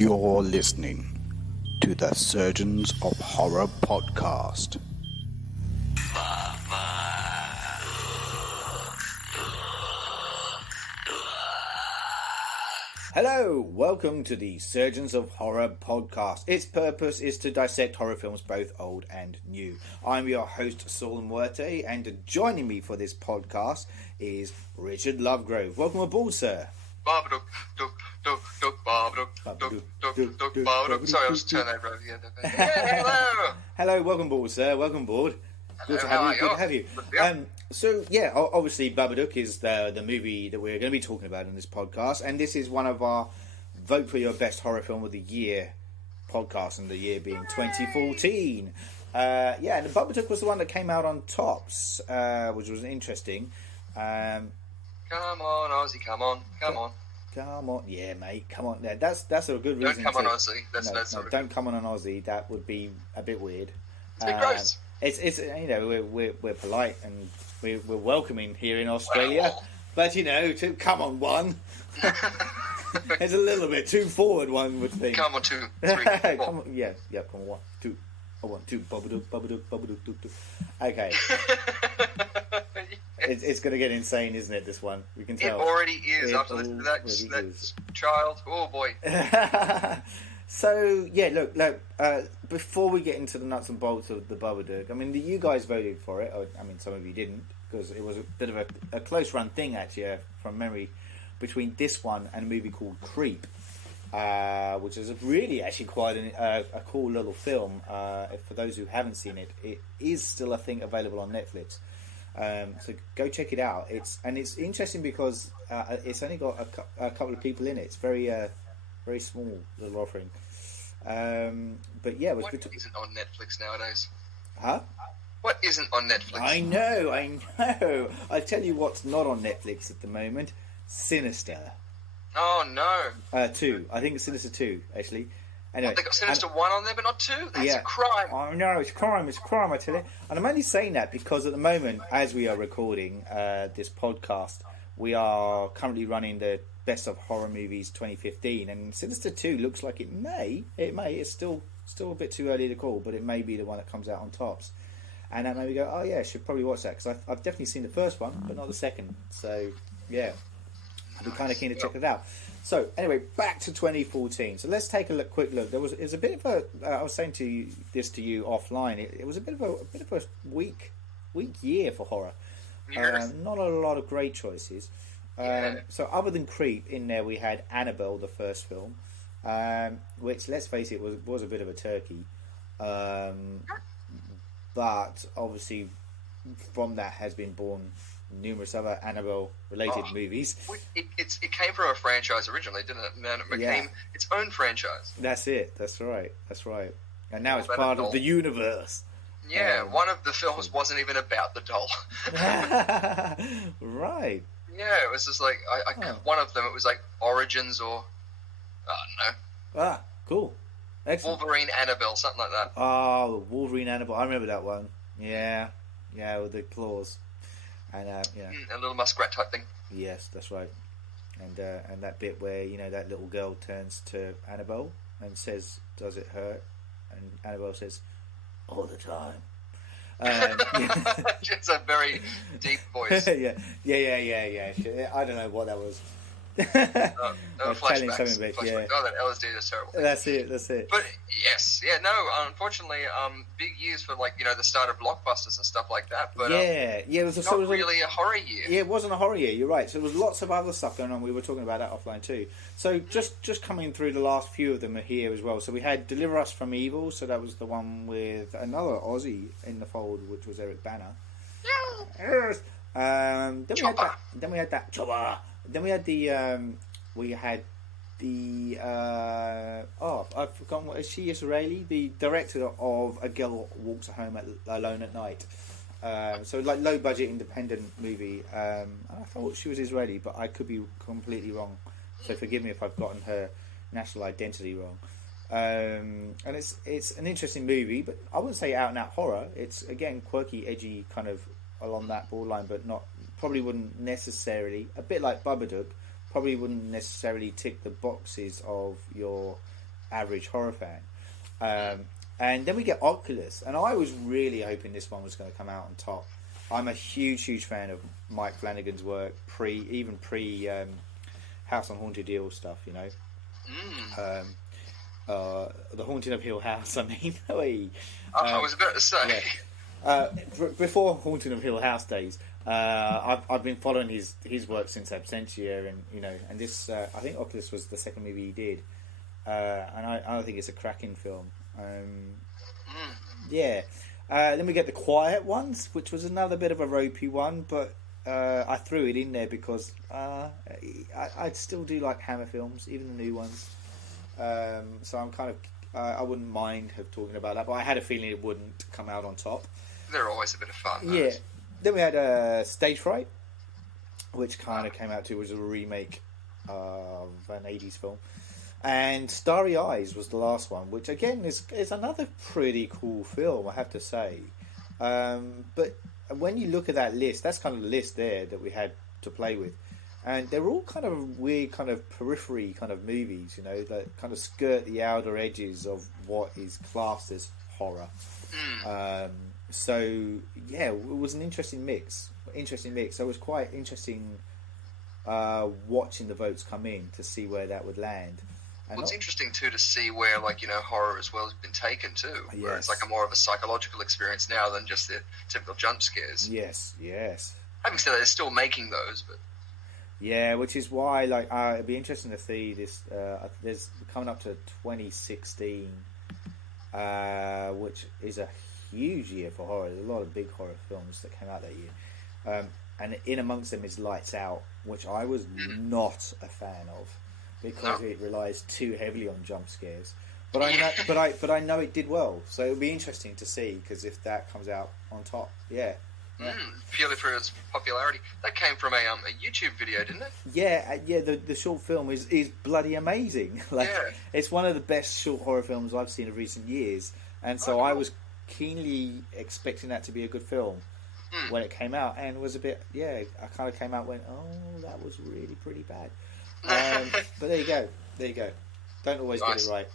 You're listening to the Surgeons of Horror podcast. Hello, welcome to the Surgeons of Horror podcast. Its purpose is to dissect horror films, both old and new. I'm your host, Saul Muerte, and joining me for this podcast is Richard Lovegrove. Welcome aboard, sir. Babadook, Babadook, Babadook. Sorry, I was turning over again. Yeah, hello. Hello, welcome aboard, sir. Welcome aboard. Hello, Good to have you. So, obviously, Babadook is the movie that we're going to be talking about in this podcast, and this is one of our Vote for Your Best Horror Film of the Year podcasts, and the year being 2014. And the Babadook was the one that came out on tops, which was interesting. Come on, Ozzy, come on. Come on, yeah, mate, come on. Yeah, that's a good reason. Don't come on, Ozzy. Don't come on an Aussie. That would be a bit weird. It's a bit gross. It's we're polite and we're welcoming here in Australia, but to come on one, it's a little bit too forward. One would think. Come on, 2, 3, 4. Come on, yeah, come on, 1, 2. I want 2. Babadook. Okay. It's going to get insane, isn't it, this one? We can tell. It already is after listening to that child. Oh, boy. So, yeah, look, before we get into the nuts and bolts of the Babadook, I mean, you guys voted for it. I mean, some of you didn't, because it was a bit of a close-run thing, actually, from memory, between this one and a movie called Creep, which is really actually quite a cool little film. For those who haven't seen it, it is still, I think, available on Netflix. So go check it out. It's interesting because it's only got a couple of people in it. It's very small little offering. But yeah, what isn't on Netflix nowadays? Huh? What isn't on Netflix? I know. I tell you what's not on Netflix at the moment. Sinister. Oh no. 2. I think it's Sinister 2 actually. Anyway, they got Sinister 1 on there, but not 2. That's a crime. I know, it's crime, I tell you. And I'm only saying that because at the moment, as we are recording this podcast, we are currently running the Best of Horror Movies 2015, and Sinister 2 looks like it may, it's still a bit too early to call, but it may be the one that comes out on tops. And that made me go, oh yeah, I should probably watch that, because I've definitely seen the first one, but not the second. So, yeah, I'd be kind of keen to check it out. So anyway, back to 2014. So let's take a quick look. It was a bit of a. I was saying to you offline. It was a bit of a weak year for horror. Yes. Not a lot of great choices. So other than Creep, in there we had Annabelle, the first film, which, let's face it, was a bit of a turkey. But obviously, from that has been born numerous other Annabelle-related movies. It came from a franchise originally, didn't it? And then it became its own franchise. That's it. That's right. And now it's part of the universe. Yeah, one of the films wasn't even about the doll. Right. Yeah, it was just like one of them. It was like Origins or I don't know. Ah, cool. Excellent. Wolverine Annabelle, something like that. Oh, Wolverine Annabelle. I remember that one. Yeah, with the claws. And a little muskrat type thing. Yes, that's right. And that bit where that little girl turns to Annabelle and says, "Does it hurt?" And Annabelle says, "All the time." It's a very deep voice. Yeah. I don't know what that was. Flashbacks. Yeah. Oh, that LSD is terrible. That's it. But yes, unfortunately, big years for the start of blockbusters and stuff like that. But it was not really a horror year. Yeah, it wasn't a horror year. You're right. So there was lots of other stuff going on. We were talking about that offline too. So just coming through the last few of them are here as well. So we had Deliver Us from Evil. So that was the one with another Aussie in the fold, which was Eric Bana. Yeah. Then we had that Chopper. Then we had I've forgotten what is she Israeli, the director of A Girl Walks Home Alone at Night. So like low budget independent movie. I thought she was Israeli, but I could be completely wrong. So forgive me if I've gotten her national identity wrong. And it's an interesting movie, but I wouldn't say out and out horror. It's again quirky, edgy, kind of along that borderline, but probably wouldn't necessarily, a bit like Babadook, probably wouldn't necessarily tick the boxes of your average horror fan. And then we get Oculus, and I was really hoping this one was going to come out on top. I'm a huge fan of Mike Flanagan's work, pre House on Haunted Hill stuff, you know. The Haunting of Hill House, I mean. I was about to say. Yeah. Before Haunting of Hill House days, I've been following his work since Absentia, and you know, and this I think Oculus was the second movie he did, and I think it's a cracking film. Yeah. Then we get The Quiet Ones, which was another bit of a ropey one, but I threw it in there because I still do like Hammer films, even the new ones. So I'm kind of I wouldn't mind talking about that, but I had a feeling it wouldn't come out on top. They're always a bit of fun, though. Yeah. Then we had Stage Fright, which kind of came out to was a remake of an 80s film. And Starry Eyes was the last one, which again is another pretty cool film, I have to say. But when you look at that list, that's kind of the list there that we had to play with. And they're all kind of weird, kind of periphery kind of movies, you know, that kind of skirt the outer edges of what is classed as horror. So, yeah, it was an interesting mix. So it was quite interesting watching the votes come in to see where that would land. Well, it's interesting too to see where, like, you know, horror as well has been taken too. Yes. Where it's like a more of a psychological experience now than just the typical jump scares. Yes. Having said that, they're still making those, but yeah, which is why, like, it'd be interesting to see this. There's coming up to 2016, which is a huge year for horror. There's a lot of big horror films that came out that year, and in amongst them is Lights Out, which I was not a fan of. Because it relies too heavily on jump scares, but I know it did well, so it'll be interesting to see because if that comes out on top, purely for its popularity. That came from a YouTube video, didn't it? Yeah. The short film is bloody amazing. It's one of the best short horror films I've seen in recent years, and so I was keenly expecting that to be a good film when it came out, and was a bit. I kind of came out and went, oh, that was really pretty bad. But there you go. Don't always get it right.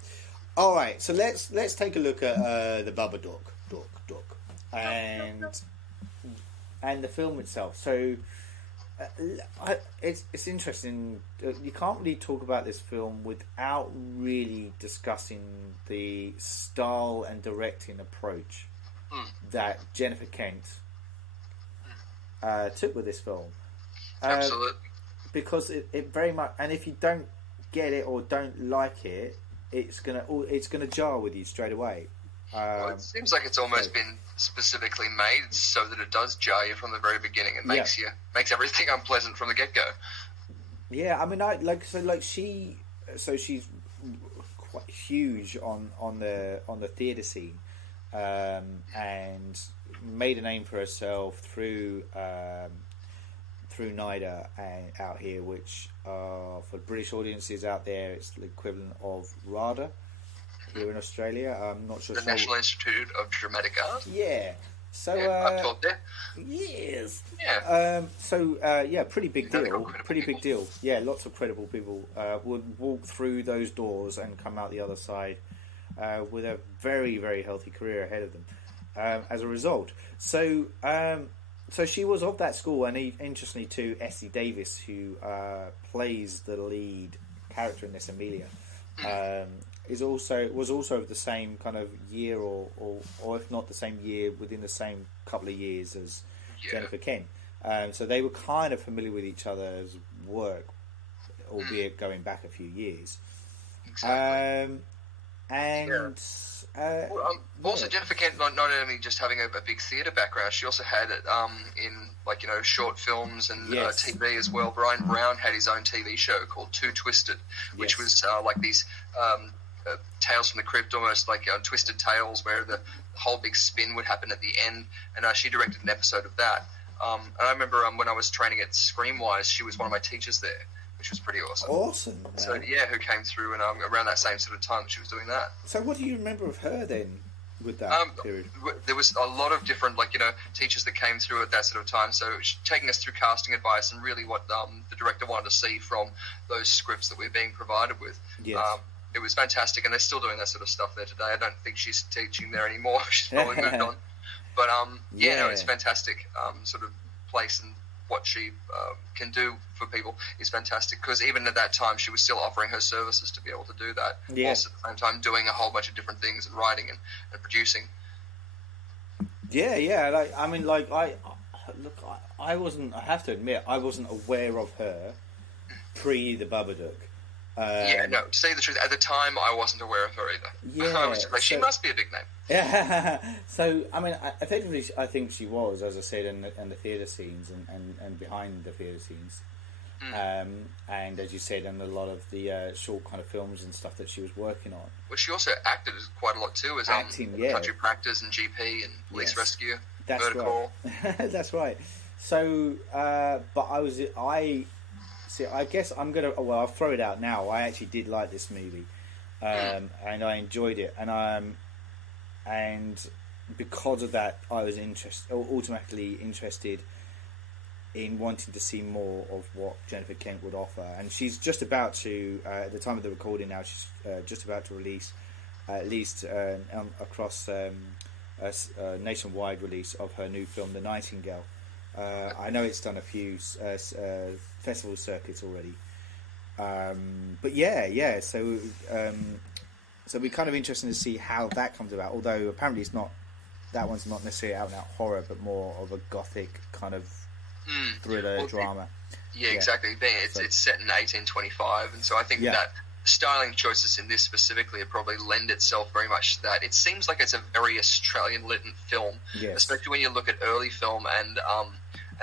All right, so let's take a look at the Babadook, and the film itself. So it's interesting. You can't really talk about this film without really discussing the style and directing approach that Jennifer Kent took with this film. Absolutely. Because it very much, and if you don't get it or don't like it, it's gonna jar with you straight away. Well, it seems like it's almost been specifically made so that it does jar you from the very beginning and makes everything unpleasant from the get go. Yeah, I mean, she's quite huge on the theatre scene, and made a name for herself through NIDA out here, which for British audiences out there, it's the equivalent of RADA here in Australia. I'm not sure. The National Institute of Dramatic Art. Yeah. So I've taught there. Yes. Yeah. Pretty big deal. Pretty big deal. Yeah, lots of credible people would walk through those doors and come out the other side with a very, very healthy career ahead of them as a result. So she was of that school, and interestingly too, Essie Davis, who plays the lead character in this, Amelia, was also of the same kind of year, or if not the same year, within the same couple of years as Jennifer Kent. So they were kind of familiar with each other's work, albeit going back a few years. Exactly. Also, Jennifer Kent not only just having a big theatre background, she also had it in short films and TV as well. Brian Brown had his own TV show called Too Twisted, which was like these Tales from the Crypt, almost like Twisted Tales, where the whole big spin would happen at the end. And she directed an episode of that. And I remember when I was training at Screamwise, she was one of my teachers there, which was pretty awesome. Awesome. Man. So who came through and around that same sort of time that she was doing that. So what do you remember of her then with that period? There was a lot of different teachers that came through at that sort of time. So taking us through casting advice and really what the director wanted to see from those scripts that we're being provided with. Yes. it was fantastic, and they're still doing that sort of stuff there today. I don't think she's teaching there anymore. She's probably moved on. But no, it's fantastic. Sort of place, and what she can do for people is fantastic. Because even at that time, she was still offering her services to be able to do that. Yeah. Also at the same time, doing a whole bunch of different things and writing and producing. Yeah. I wasn't. I have to admit, I wasn't aware of her pre the Babadook. To tell you the truth, at the time I wasn't aware of her either. Yeah, I was just like, she must be a big name. Yeah. So I mean, effectively, I think she was, as I said, in the theatre scenes and behind the theatre scenes, and as you said, in a lot of the short kind of films and stuff that she was working on. Well, she also acted quite a lot too, as acting, Country Practice and GP and Police Rescue. That's Murder Call. Right. That's right. So, but I guess I'm gonna. Well, I'll throw it out now. I actually did like this movie, and I enjoyed it, and because of that, I was automatically interested in wanting to see more of what Jennifer Kent would offer. And she's just about to, at the time of the recording now, she's just about to release, at least across a nationwide release of her new film, The Nightingale. I know it's done a few festival circuits already, but so we're kind of interested to see how that comes about. Although apparently that one's not necessarily out and out horror, but more of a gothic kind of thriller drama. Exactly. It's set in 1825, and so I think that styling choices in this specifically probably lend itself very much to that. It seems like it's a very Australian-lit film, especially when you look at early film and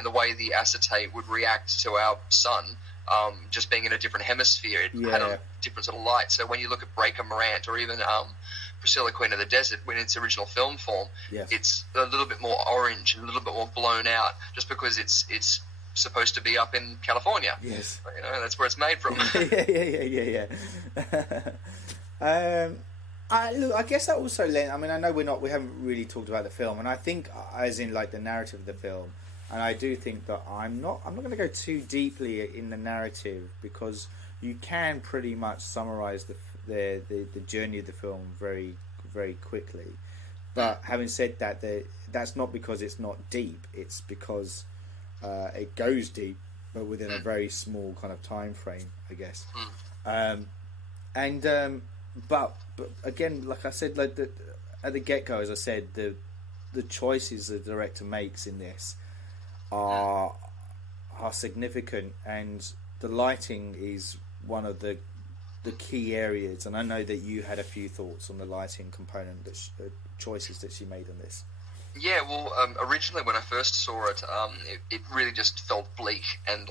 the way the acetate would react to our sun, just being in a different hemisphere. It had a different sort of light. So when you look at Breaker Morant or even Priscilla, Queen of the Desert, when its original film form, it's a little bit more orange and a little bit more blown out, just because it's supposed to be up in California. Yes, that's where it's made from. yeah. I guess that also lent. I mean, I know we haven't really talked about the film, and I think, as in like the narrative of the film, and I do think that I'm not going to go too deeply in the narrative, because you can pretty much summarize the journey of the film very, very quickly. But having said that, that's not because it's not deep. It's because it goes deep, but within a very small kind of time frame, I guess. But again, like I said, like at the get go, as I said, the choices the director makes in this are significant, and the lighting is one of the key areas. And I know that you had a few thoughts on the lighting component, choices that she made on this. Yeah, well, originally when I first saw it, it really just felt bleak and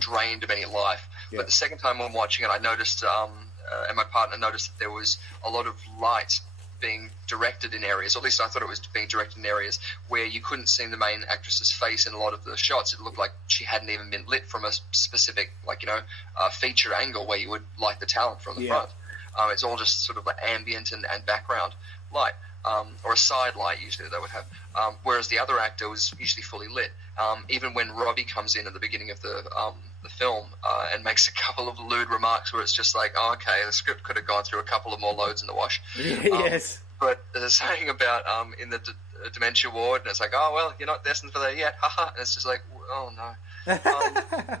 drained of any life. Yeah. But the second time when watching it, I noticed, and my partner noticed, that there was a lot of light being directed in areas, or at least I thought it was being directed in areas where you couldn't see the main actress's face in a lot of the shots. It looked like she hadn't even been lit from a specific, feature angle where you would light the talent from the front. It's all just sort of like ambient and background light. Or a side light usually they would have, whereas the other actor was usually fully lit. Even when Robbie comes in at the beginning of the film and makes a couple of lewd remarks where it's just like, oh, okay, the script could have gone through a couple of more loads in the wash. Yes. But they're saying about in the dementia ward, and it's like, oh, well, you're not destined for that yet, haha. And it's just like, oh, no.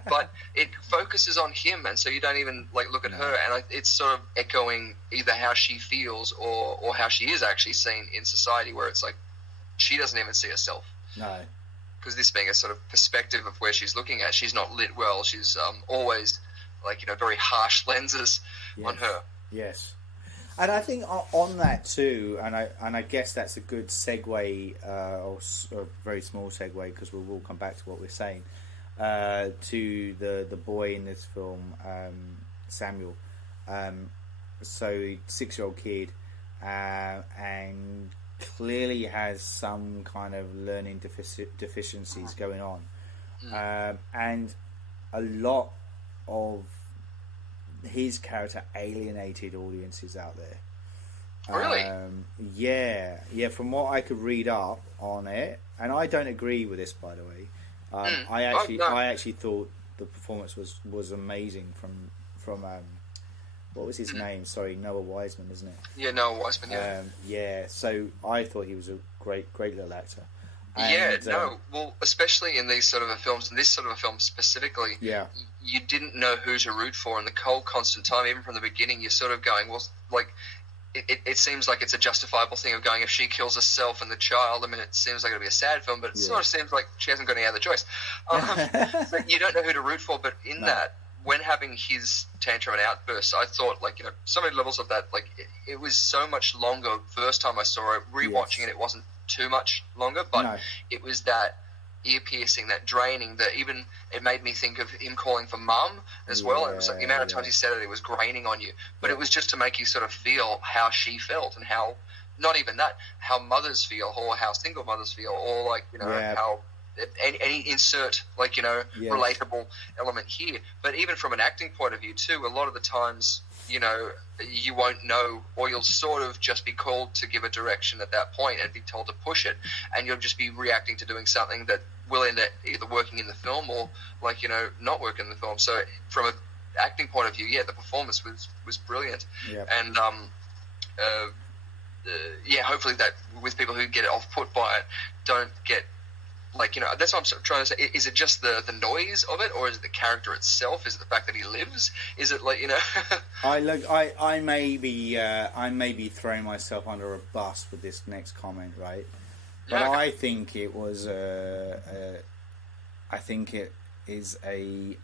But it focuses on him, and so you don't even look at her, and it's sort of echoing either how she feels or how she is actually seen in society, where it's like she doesn't even see herself. No, because this being a sort of perspective of where she's looking at, she's not lit well. She's always very harsh lenses on her. Yes. And I think on that too, and I guess that's a good segue, or a very small segue, because we will come back to what we're saying, to the boy in this film, Samuel. So 6-year-old kid, and clearly has some kind of learning deficiencies going on, and a lot of his character alienated audiences out there. Really? Yeah. From what I could read up on it, and I don't agree with this, by the way. I actually thought the performance was amazing from what was his name? Sorry, Noah Wiseman, isn't it? Yeah, Noah Wiseman. Yeah. Yeah. So I thought he was a great little actor. Well, especially in these sort of films, and this sort of a film specifically, you didn't know who to root for, and the whole constant time, even from the beginning, you're sort of going, well, like, it seems like it's a justifiable thing of going, if she kills herself and the child, I mean, it seems like it'll be a sad film, but it sort of seems like she hasn't got any other choice. So you don't know who to root for, but in that, when having his tantrum and outbursts, I thought, like, so many levels of that, like, it was so much longer first time I saw it. Rewatching it wasn't too much longer, but it was that ear-piercing, that draining, that even it made me think of him calling for mum as well. And it was like the amount of times he said it was graining on you. But it was just to make you sort of feel how she felt and how, not even that, how mothers feel or how single mothers feel or, like, how any insert, like, relatable element here. But even from an acting point of view too, a lot of the times, you won't know, or you'll sort of just be called to give a direction at that point and be told to push it, and you'll just be reacting to doing something that will end up either working in the film or, like, not working in the film. So from an acting point of view, the performance was brilliant. And hopefully that with people who get off put by it don't get, like, that's what I'm sort of trying to say. Is it just the noise of it, or is it the character itself? Is it the fact that he lives? Is it, like, I may be throwing myself under a bus with this next comment, right? But I think it was I think it is a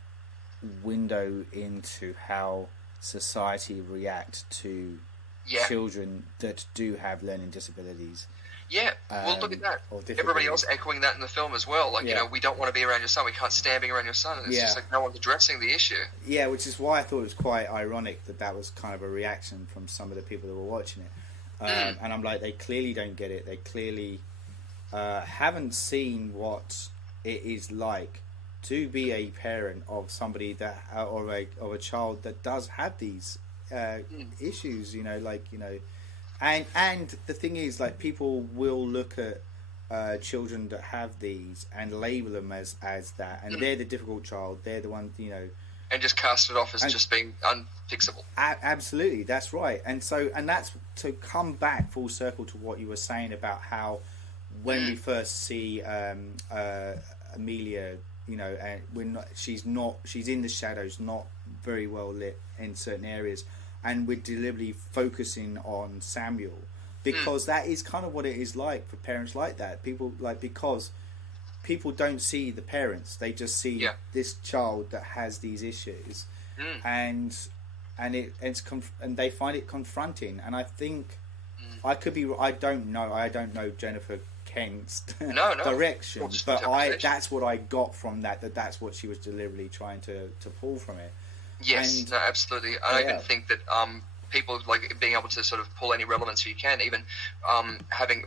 window into how society react to children that do have learning disabilities. Yeah, well, look at that. Everybody else echoing that in the film as well. Like, we don't want to be around your son. We can't stand being around your son. And it's just like no one's addressing the issue. Yeah, which is why I thought it was quite ironic that was kind of a reaction from some of the people that were watching it. And I'm like, they clearly don't get it. They clearly haven't seen what it is like to be a parent of somebody that, of a child that does have these issues. And the thing is, like, people will look at children that have these and label them as that, and they're the difficult child. They're the one, and just cast it off as just being unfixable. Absolutely, that's right. And that's to come back full circle to what you were saying about how when we first see Amelia, and she's in the shadows, not very well lit in certain areas. And we're deliberately focusing on Samuel because that is kind of what it is like for parents like that. Because people don't see the parents; they just see this child that has these issues, and they find it confronting. And I think I could be. I don't know Jennifer Kent's direction, but that's what I got from that. That's what she was deliberately trying to pull from it. Yes, no, absolutely. I even think that people, like, being able to sort of pull any relevance you can, even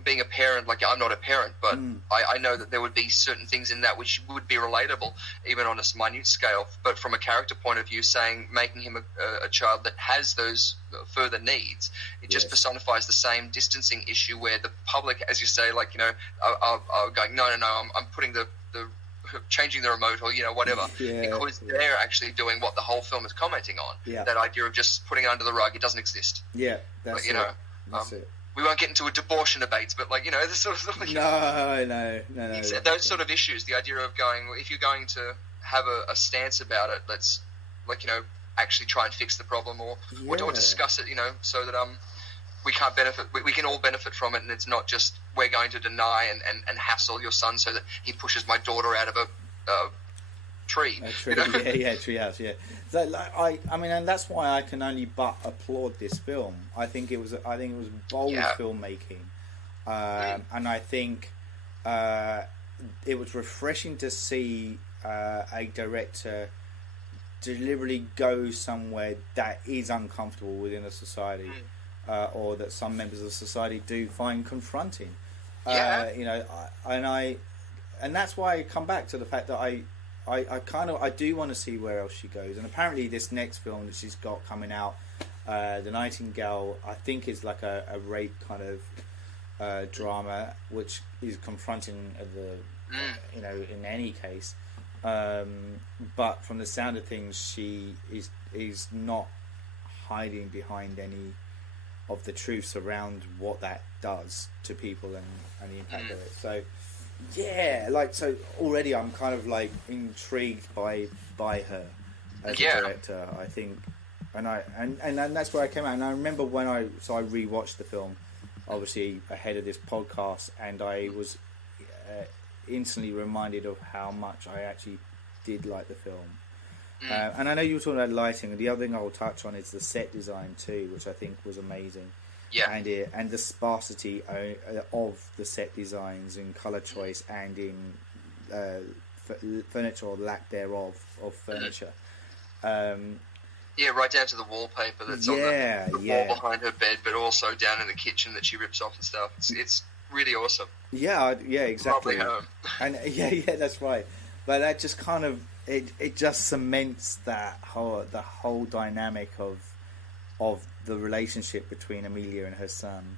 being a parent, like, I'm not a parent, but I know that there would be certain things in that which would be relatable, even on a minute scale. But from a character point of view, making him a child that has those further needs, it just personifies the same distancing issue where the public, as you say, like, are going, no, I'm putting the changing the remote or whatever, because they're actually doing what the whole film is commenting on. That idea of just putting it under the rug, it doesn't exist. That's it. We won't get into abortion debates, but, like, this sort of no. Those sort of issues. The idea of going, if you're going to have a stance about it, let's, like, actually try and fix the problem or discuss it, so that we can't benefit. We can all benefit from it, and it's not just we're going to deny and hassle your son so that he pushes my daughter out of a tree. A tree, treehouse. So, like, I mean, and that's why I can only but applaud this film. I think it was bold filmmaking, and I think it was refreshing to see a director deliberately go somewhere that is uncomfortable within a society. Or that some members of society do find confronting, and that's why I come back to the fact that I do want to see where else she goes. And apparently, this next film that she's got coming out, The Nightingale, I think is like a rape kind of drama, which is confronting in any case. But from the sound of things, she is not hiding behind any of the truths around what that does to people and the impact of it. So yeah, like, so already I'm kind of like intrigued by her as a director, I think, and that's where I came out. And I remember when I rewatched the film, obviously ahead of this podcast, and I was instantly reminded of how much I actually did like the film. And I know you were talking about lighting, and the other thing I'll touch on is the set design too, which I think was amazing. Yeah. And the sparsity of the set designs in colour choice and in furniture or lack thereof of furniture. Yeah, right down to the wallpaper that's on the wall behind her bed, but also down in the kitchen that she rips off and stuff. It's really awesome. Yeah, exactly. Lovely home. And yeah, that's right. But that just kind of it just cements the whole dynamic of the relationship between Amelia and her son.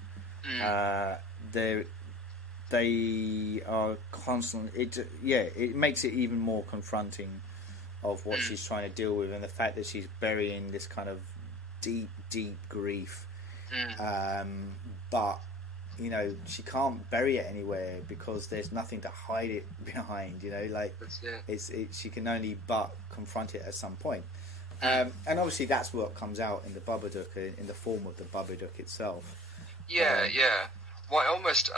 They are constantly. It makes it even more confronting of what she's trying to deal with, and the fact that she's burying this kind of deep grief. But you know, she can't bury it anywhere because there's nothing to hide it behind. You know, like she can only but confront it at some point. And obviously that's what comes out in the Babadook, in the form of the Babadook itself. Yeah. Well, I almost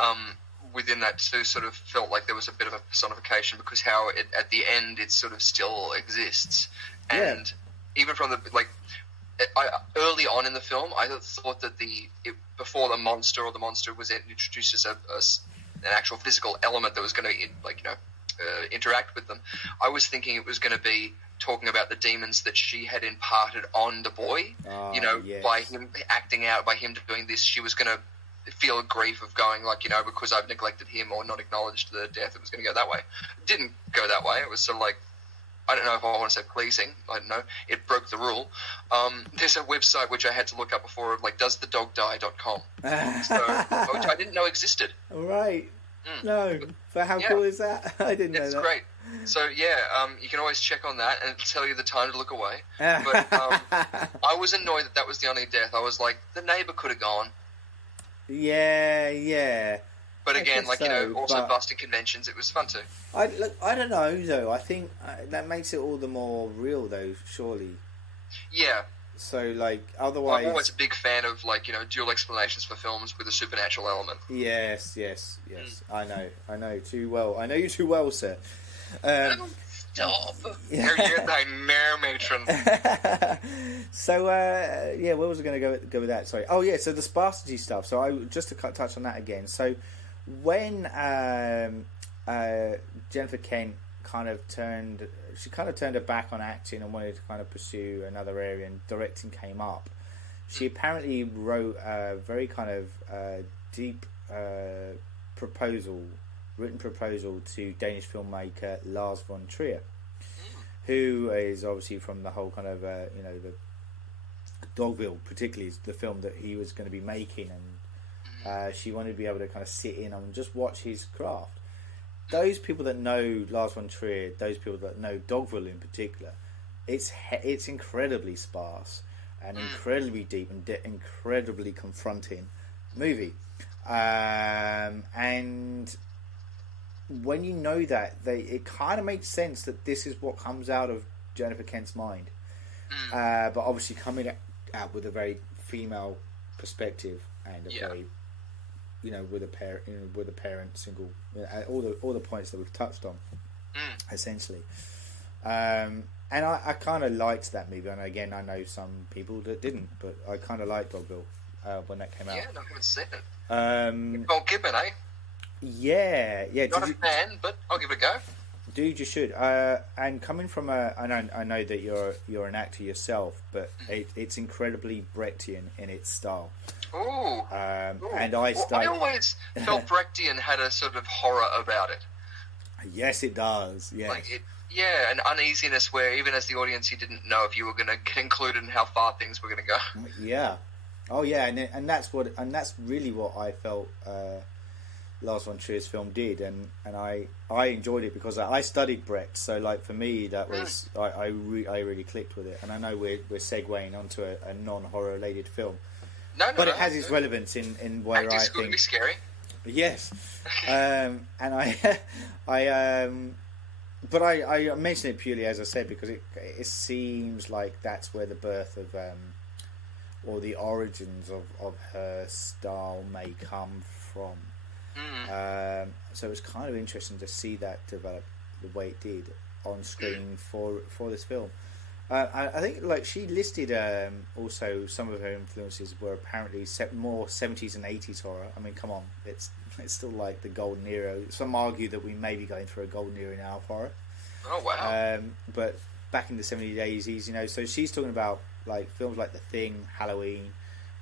within that too sort of felt like there was a bit of a personification, because how at the end it sort of still exists, and even from the early on in the film, I thought that before the monster was introduced as an actual physical element that was going to interact with them, I was thinking it was going to be talking about the demons that she had imparted on the boy. By him acting out, by him doing this, she was going to feel grief of going, because I've neglected him or not acknowledged the death, it was going to go that way. It didn't go that way. It was sort of like, I don't know if I want to say pleasing. I don't know. It broke the rule. There's a website which I had to look up before, doesthedogdie.com, which I didn't know existed. Right. No. But how cool is that? I didn't know that. It's great. So, you can always check on that, and it'll tell you the time to look away. But I was annoyed that was the only death. I was like, the neighbour could have gone. Yeah. But again, also busting conventions, it was fun too. I don't know, though. I think that makes it all the more real, though, surely. Yeah. So, otherwise... I'm always a big fan of, dual explanations for films with a supernatural element. Yes. I know too well. I know you too well, sir. Stop. You're thy mare matron. So, where was I going to go with that? Sorry. Oh, yeah, so the sparsity stuff. So, just to touch on that again. So, when Jennifer Kent kind of turned her back on acting and wanted to kind of pursue another area, and directing came up, she apparently wrote a very kind of deep written proposal to Danish filmmaker Lars von Trier, who is obviously from the whole kind of the Dogville, particularly the film that he was going to be making, and she wanted to be able to kind of sit in and just watch his craft. Those people that know Lars von Trier, those people that know Dogville in particular, it's incredibly sparse and incredibly deep and incredibly confronting movie, and when you know that, it kind of makes sense that this is what comes out of Jennifer Kent's mind. But obviously coming out with a very female perspective and a very, with a parent single, all the points that we've touched on, essentially. And I kind of liked that movie. And again, I know some people that didn't, but I kind of liked Dogville when that came out. Yeah, no, I haven't seen it. Nicole Kidman, eh? Yeah. Not a fan, but I'll give it a go. Dude, you should. And coming from I know that you're an actor yourself, but it's incredibly Brechtian in its style. Ooh. And I always felt Brechtian had a sort of horror about it. Yes, it does. Yeah. An uneasiness where even as the audience, you didn't know if you were going to get included and how far things were going to go. Yeah. Oh yeah, and that's really what I felt Lars von Trier's film did, and I enjoyed it because I studied Brecht, so like for me that was I really clicked with it, and I know we're segueing onto a non-horror related film, but it has its relevance in where Acting's I going to think be scary. yes, and but I mention it purely as I said because it seems like that's where the birth of or the origins of her style may come from. So it's kind of interesting to see that develop the way it did on screen for this film. I think like she listed also some of her influences were apparently more 70s and 80s horror. I mean, come on, it's still like the golden era. Some argue that we may be going through a golden era now of horror. Oh wow! But back in the 70s, 80s, you know, so she's talking about like films like The Thing, Halloween,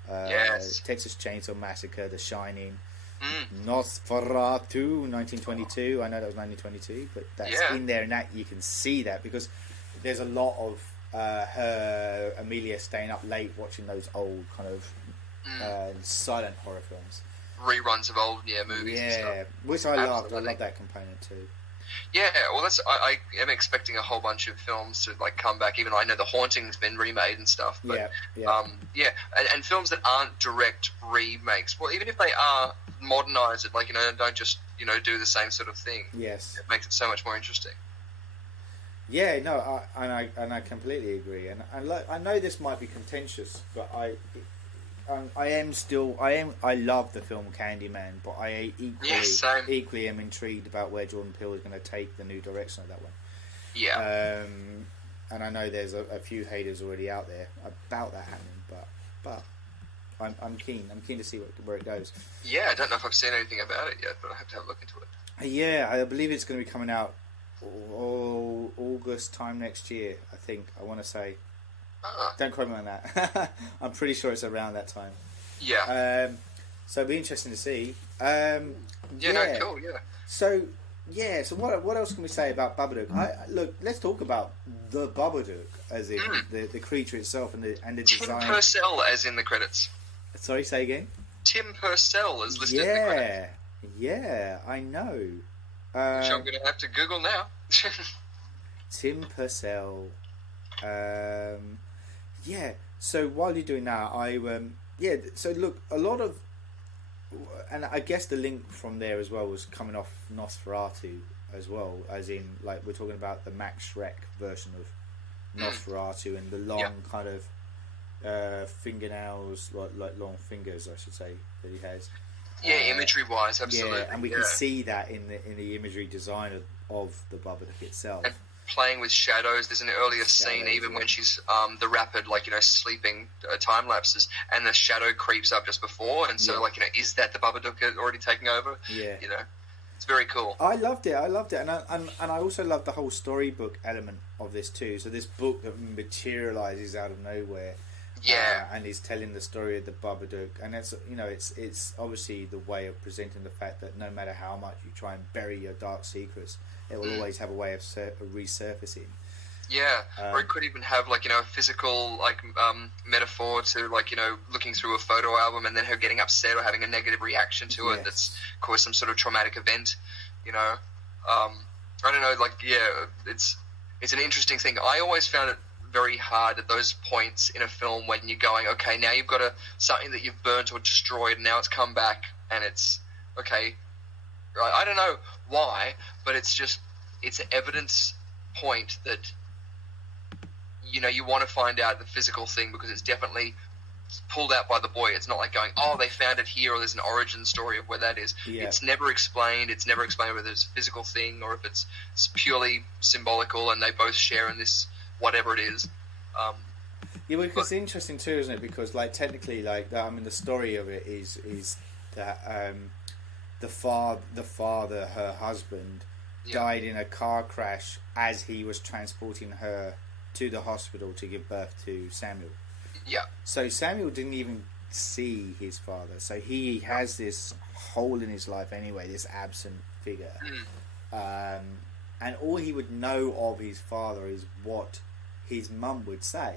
Texas Chainsaw Massacre, The Shining. Nosferatu 1922. I know that was 1922, but that's in there, and that you can see that because there's a lot of her Amelia staying up late watching those old kind of silent horror films, reruns of old movies. And stuff. Which I love. I love that component too. Yeah, well, that's I am expecting a whole bunch of films to like come back. Even though I know The Haunting's been remade and stuff. But, and films that aren't direct remakes. Well, even if they are, modernize it. Like don't just do the same sort of thing. Yes, it makes it so much more interesting. Yeah, no, I completely agree, and I know this might be contentious, but I love the film Candyman, but I equally am intrigued about where Jordan Peele is going to take the new direction of that one. Yeah. And I know there's a few haters already out there about that happening, but I'm keen. I'm keen to see where it goes. Yeah, I don't know if I've seen anything about it yet, but I have to have a look into it. Yeah, I believe it's going to be coming out August time next year. I want to say. Don't quote me on that. I'm pretty sure it's around that time. Yeah. So it'll be interesting to see. No, cool. Yeah. So what else can we say about Babadook? Look, let's talk about the Babadook, as in the creature itself and the design. Tim Purcell, as in the credits. Sorry, say again. Tim Purcell is listed in the credits. Yeah, I know. Which I'm going to have to Google now. Tim Purcell. So while you're doing that, so look, a lot of, and I guess the link from there as well was coming off Nosferatu as well, as in like we're talking about the Max Schreck version of Nosferatu and the long kind of fingernails, like long fingers, I should say, that he has. Yeah, imagery wise, absolutely. Yeah, and we can see that in the imagery design of the Babadook itself. And playing with shadows. There's an earlier scene even when she's the rapid sleeping time lapses, and the shadow creeps up just before, and so is that the Babadook already taking over? Yeah, it's very cool. I loved it, and I also loved the whole storybook element of this too. So this book that materializes out of nowhere. And he's telling the story of the Babadook, and that's it's obviously the way of presenting the fact that no matter how much you try and bury your dark secrets, it will always have a way of resurfacing. Yeah, or it could even have a physical metaphor to looking through a photo album and then her getting upset or having a negative reaction to it that's caused some sort of traumatic event. I don't know. It's an interesting thing. I always found it very hard at those points in a film when you're going, okay, now you've got something that you've burnt or destroyed, and now it's come back, and it's okay. I don't know why, but it's an evidence point that you want to find out the physical thing because it's definitely pulled out by the boy. It's not like going, oh, they found it here, or there's an origin story of where that is. It's never explained. It's never explained whether it's a physical thing or if it's purely symbolical, and they both share in this whatever it is. Because it's interesting too, isn't it? Because technically, the story of it is that the father, her husband, died in a car crash as he was transporting her to the hospital to give birth to Samuel. Yeah. So Samuel didn't even see his father. So he has this hole in his life anyway, this absent figure. And all he would know of his father is what his mum would say.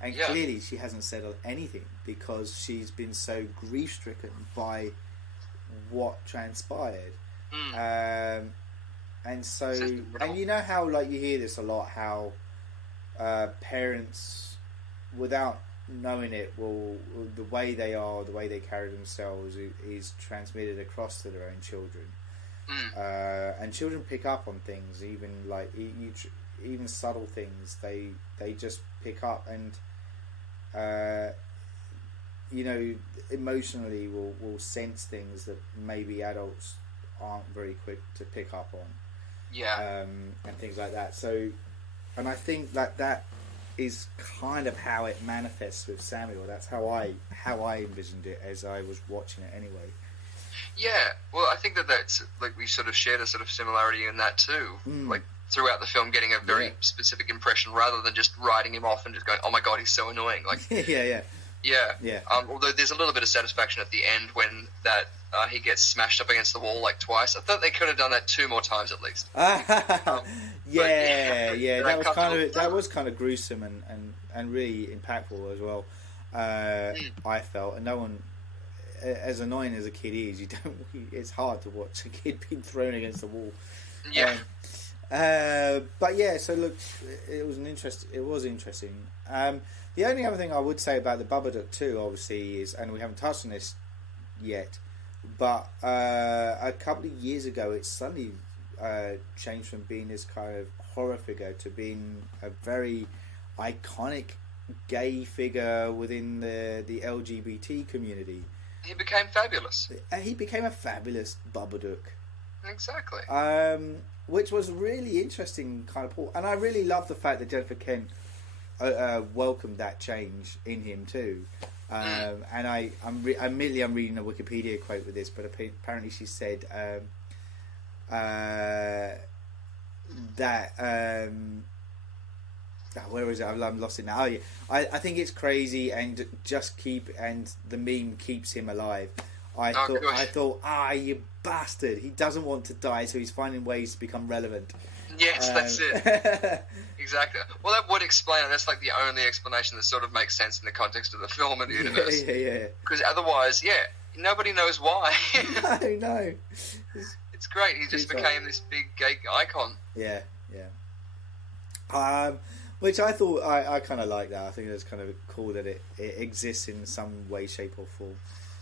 And clearly she hasn't said anything because she's been so grief-stricken by what transpired. And so, and you know how, like, you hear this a lot, how parents, without knowing it, the way they are, the way they carry themselves is transmitted across to their own children. And children pick up on things, even like even subtle things. They just pick up, and you know, emotionally will sense things that maybe adults aren't very quick to pick up on. And things like that. So, and I think that is kind of how it manifests with Samuel. That's how I envisioned it as I was watching it anyway. Yeah, well, I think that's, like, we sort of shared a sort of similarity in that too. Like, throughout the film, getting a very specific impression rather than just writing him off and just going, oh my god, he's so annoying. Like, yeah. Although there's a little bit of satisfaction at the end when that he gets smashed up against the wall like twice. I thought they could have done that 2 more times at least. That was kind of gruesome and really impactful as well. I felt, and no one, as annoying as a kid is, it's hard to watch a kid being thrown against the wall. But yeah, so look, it was interesting. The only other thing I would say about the Babadook too, obviously, is, and we haven't touched on this yet, but a couple of years ago, it suddenly changed from being this kind of horror figure to being a very iconic gay figure within the LGBT community. He became fabulous. He became a fabulous Babadook. Exactly. Which was really interesting kind of pull. And I really love the fact that Jennifer Kent welcomed that change in him too. And I'm reading a Wikipedia quote with this, but apparently she said that where is it? I'm lost it now. Oh, yeah. I think it's crazy and the meme keeps him alive. I thought, you bastard! He doesn't want to die, so he's finding ways to become relevant. Yes, that's it. Exactly. Well, that would explain it. That's like the only explanation that sort of makes sense in the context of the film and the universe. Yeah. Because otherwise, nobody knows why. No. It's great. He just became this big gay icon. Yeah. Which I thought, I kind of like that. I think it's kind of cool that it exists in some way, shape, or form.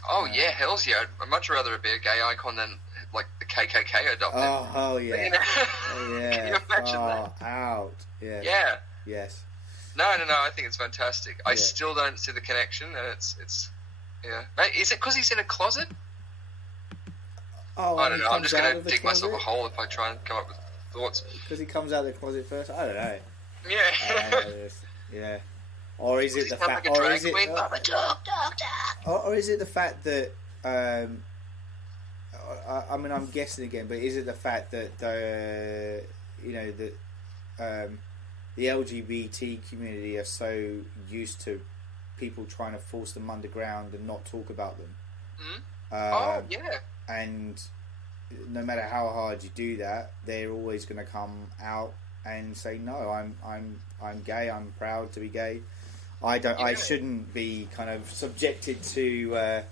Oh, yeah, hells yeah. I'd much rather be a gay icon than, like, the KKK adopted. Oh yeah. You know? Oh, yeah. Can you imagine that? Out. Yeah. Yeah. Yes. No, I think it's fantastic. I still don't see the connection, and it's Is it because he's in a closet? Oh, I don't know. I'm just going to dig myself a hole if I try and come up with thoughts. Because he comes out of the closet first? I don't know. Yeah. Yeah. Or is it the fact? Or is it? Or is it the fact that? I mean, I'm guessing again, but is it the fact that the LGBT community are so used to people trying to force them underground and not talk about them? And no matter how hard you do that, they're always going to come out and say, "No, I'm gay. I'm proud to be gay. I don't. I shouldn't be kind of subjected to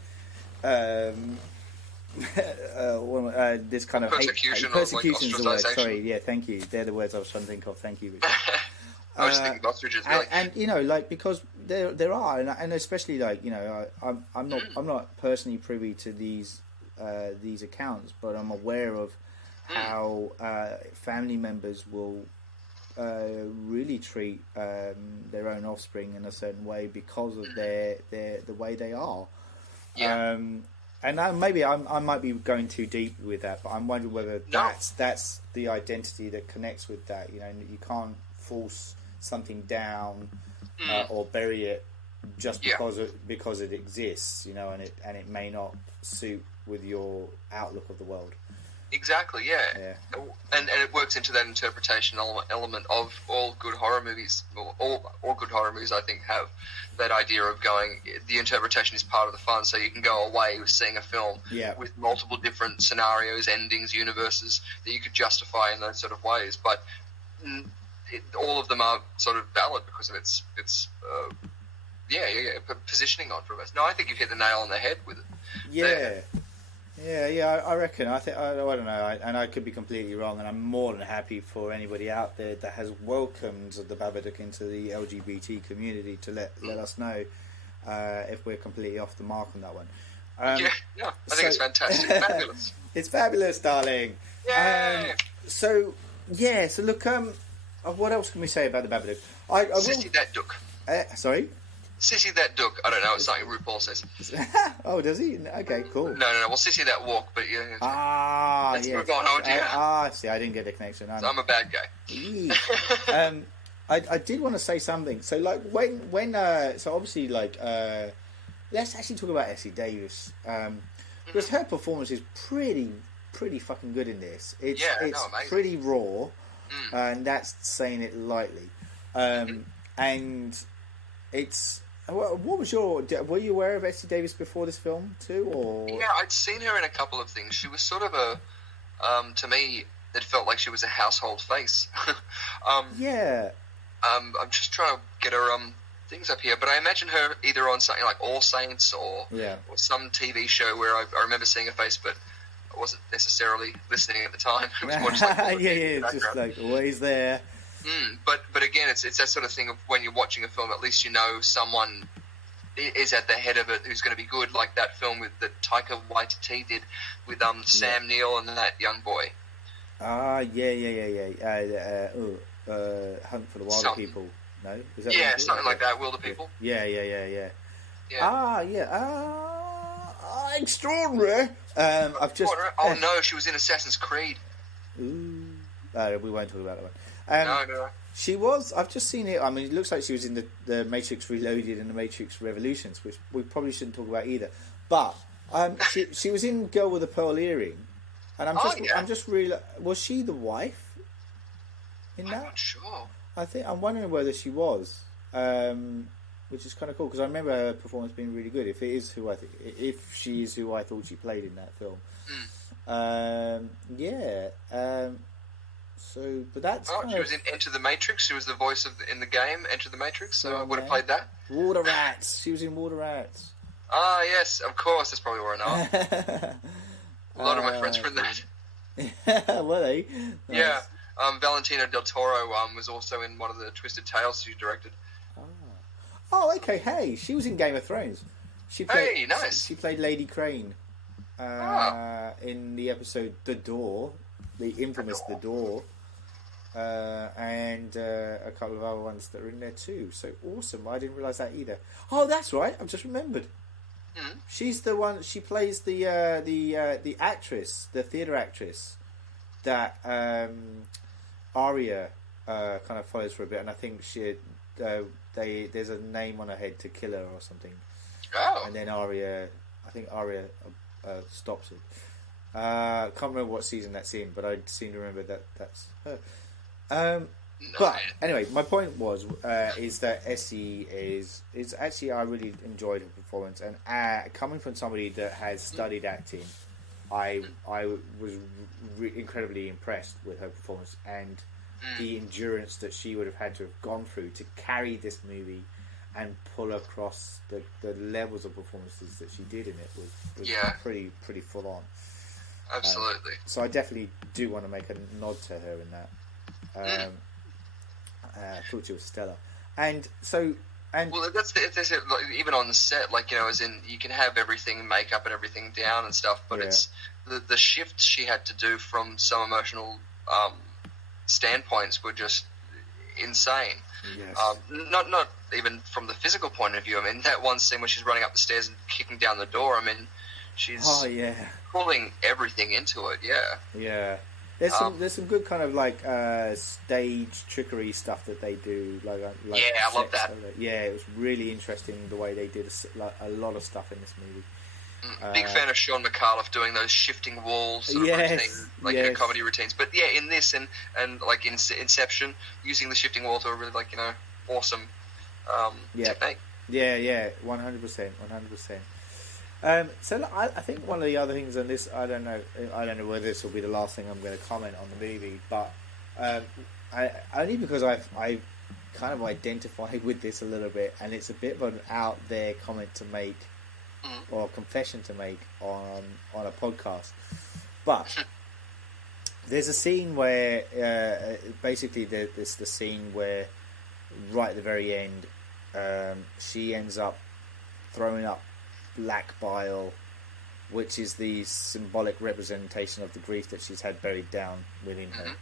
this kind of persecution. Persecution is the word. Sorry, yeah, thank you. They're the words I was trying to think of. Thank you, Richard. I was thinking ostriches, really. And like, because there are, and especially like, I'm not personally privy to these accounts, but I'm aware of how family members will really treat their own offspring in a certain way because of the way they are. And maybe I might be going too deep with that, but I'm wondering whether that's the identity that connects with that. You can't force something down or bury it just because it exists, and it may not suit with your outlook of the world. Exactly, yeah. And it works into that interpretation element of all good horror movies. All good horror movies, I think, have that idea of going, the interpretation is part of the fun, so you can go away with seeing a film with multiple different scenarios, endings, universes that you could justify in those sort of ways. But all of them are sort of valid because of its positioning on for us. No, I think you've hit the nail on the head with it. Yeah. Yeah, I reckon. I think I don't know, and I could be completely wrong. And I'm more than happy for anybody out there that has welcomed the Babadook into the LGBT community to let us know if we're completely off the mark on that one. I think it's fantastic, fabulous. It's fabulous, darling. Yay! So look, what else can we say about the Babadook? Sissy that duck. Sorry. Sissy that duck. I don't know. It's something RuPaul says. Oh, does he? Okay, cool. No. Well, Sissy that walk, but yeah. That's yes. Oh dear. See, I didn't get the connection. So I'm a bad guy. I did want to say something. So, like, when so obviously, like, let's actually talk about Essie Davis, because her performance is pretty fucking good in this. It's pretty raw, and that's saying it lightly. And it's what was were you aware of Essie Davis before this film too, or? Yeah, I'd seen her in a couple of things. She was sort of a to me it felt like she was a household face. Yeah. I'm just trying to get her things up here, but I imagine her either on something like All Saints or some TV show where I remember seeing her face, but I wasn't necessarily listening at the time. It was more just like just like always there. But again, it's that sort of thing of when you're watching a film, at least you know someone is at the head of it who's going to be good, like that film that Taika Waititi did with Sam Neill and that young boy. Hunt for the Wilder People. No, is that something like that. Wilder People. Yeah. Extraordinary. I've just. Oh no, she was in Assassin's Creed. Ooh. We won't talk about that one. No. She was. I've just seen it. I mean, it looks like she was in the Matrix Reloaded and the Matrix Revolutions, which we probably shouldn't talk about either. But she was in Girl with a Pearl Earring, and I'm just really. Was she the wife in that? I'm not sure. I'm wondering whether she was, which is kind of cool because I remember her performance being really good. If she is who I thought she played in that film, So, but that's. She was in Enter the Matrix. She was the voice in the game Enter the Matrix. So I would have played that. Water Rats. She was in Water Rats. Ah, yes, of course. That's probably where I know her. A lot of my friends were in that. Were they? Nice. Yeah. Valentina Del Toro was also in one of the Twisted Tales she directed. Oh, okay. Hey, she was in Game of Thrones. Nice. She played Lady Crane in the episode The Door, the infamous The Door, and a couple of other ones that are in there too. So awesome! I didn't realise that either. Oh, that's right. I've just remembered. Mm-hmm. She's the one. She plays the actress, the theatre actress that Arya kind of follows for a bit, and I think there's a name on her head to kill her or something. Oh. And then Arya stops it. Can't remember what season that's in, but I seem to remember that's her. But anyway, my point was is that Essie is actually, I really enjoyed her performance, and coming from somebody that has studied acting, I was incredibly impressed with her performance and the endurance that she would have had to have gone through to carry this movie and pull across the levels of performances that she did in it was pretty full on. Absolutely. So I definitely do want to make a nod to her in that. I thought she was stellar, and well, that's it. Like, even on the set, like, you know, as in you can have everything, makeup and everything down and stuff, but it's the shifts she had to do from some emotional standpoints were just insane. Yes. Not even from the physical point of view. I mean, that one scene where she's running up the stairs and kicking down the door. I mean, she's pulling everything into it. Yeah. There's some good kind of like stage trickery stuff that they do. Like I love that. Yeah, it was really interesting the way they did a lot of stuff in this movie. Big fan of Sean McAuliffe doing those shifting walls sort of routine, like in comedy routines. But yeah, in this and like in Inception, using the shifting walls are really, like, you know, awesome technique. Yeah, 100%. So I think one of the other things on this, I don't know whether this will be the last thing I'm going to comment on the movie, but only because I kind of identify with this a little bit, and it's a bit of an out there comment to make, or a confession to make on a podcast. But there's a scene where basically there's the scene where right at the very end she ends up throwing up black bile, which is the symbolic representation of the grief that she's had buried down within her.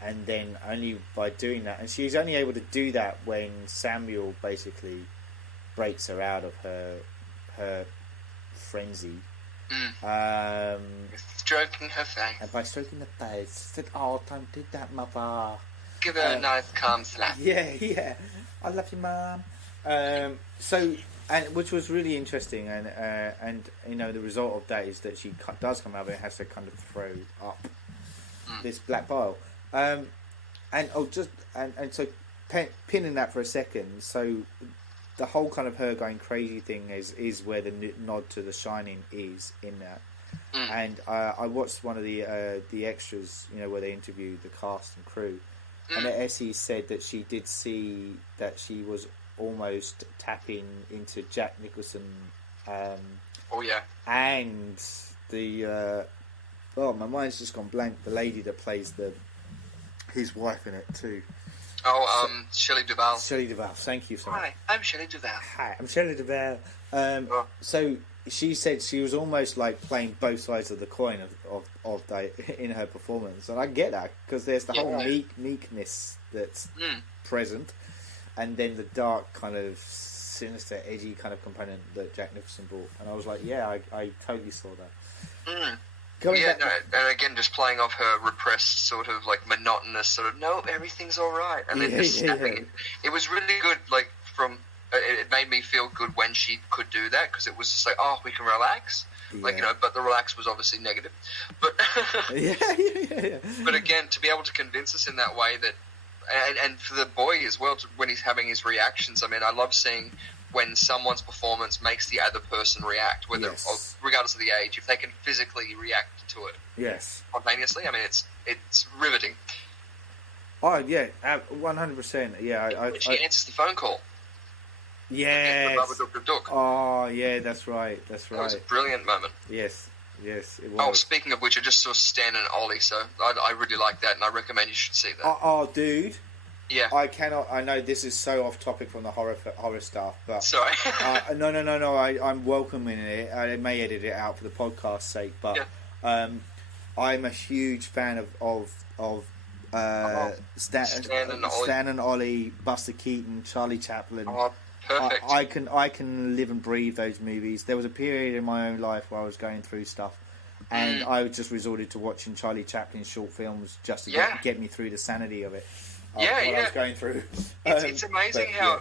And then only by doing that, and she's only able to do that when Samuel basically breaks her out of her frenzy. Stroking her face. And by stroking the face, said, "Oh, don't do that, mother. Give her a nice calm slap." Yeah. I love you, mum. So, and which was really interesting, and you know the result of that is that she does come out and has to kind of throw up this black bile, and so pinning that for a second. So the whole kind of her going crazy thing is where the nod to The Shining is in that. And I watched one of the extras, you know, where they interviewed the cast and crew, and Essie said that she did see that she was almost tapping into Jack Nicholson. And the my mind's just gone blank. The lady that plays his wife in it too. Shelley Duvall. Shelley Duvall. Thank you so much. Hi, I'm Shelley Duvall. Hi, I'm Shelley Duvall. So she said she was almost like playing both sides of the coin of that in her performance, and I get that because there's the whole meekness that's present, and then the dark kind of sinister, edgy kind of component that Jack Nicholson brought, and I was like, yeah, I totally saw that. And again, just playing off her repressed, sort of like monotonous, sort of no, everything's all right, and then just snapping. It was really good. Like it made me feel good when she could do that because it was just like, oh, we can relax. Like, you know, but the relax was obviously negative. But But again, to be able to convince us in that way that, and for the boy as well, when he's having his reactions. I mean, I love seeing when someone's performance makes the other person react, whether regardless of the age, if they can physically react to it, spontaneously. I mean, it's riveting. Oh yeah, 100%. Yeah, when she answers the phone call. Yeah. Babadook. Oh yeah, that's right. That was a brilliant moment. Yes, it was. Oh, speaking of which, I just saw Stan and Ollie, so I really like that, and I recommend you should see that. Oh, dude. Yeah. I know this is so off topic from the horror stuff, but sorry. No. I'm welcoming it. I may edit it out for the podcast's sake, but I'm a huge fan of Stan and Ollie, Buster Keaton, Charlie Chaplin. Oh, perfect. I can live and breathe those movies. There was a period in my own life where I was going through stuff, and I just resorted to watching Charlie Chaplin short films just to get me through the sanity of it. I was going through. It's amazing how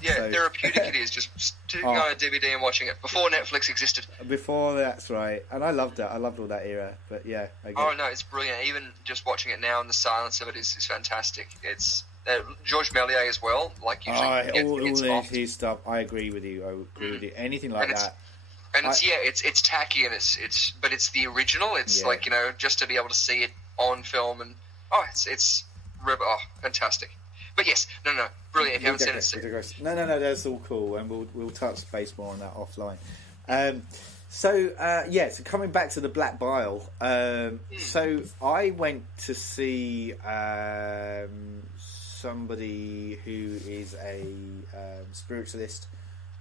therapeutic it is just sitting on a DVD and watching it before Netflix existed. Before, that's right, and I loved that. I loved all that era. But yeah, it's brilliant. Even just watching it now and the silence of it is fantastic. It's George Méliès as well. Like usually, all his stuff. I agree with you. Anything like that. And it's tacky and but it's the original. It's like, you know, just to be able to see it on film and it's fantastic. But yes, no, brilliant. If you haven't seen it, no, that's all cool, and we'll touch base more on that offline. So coming back to the black bile. So I went to see somebody who is a spiritualist,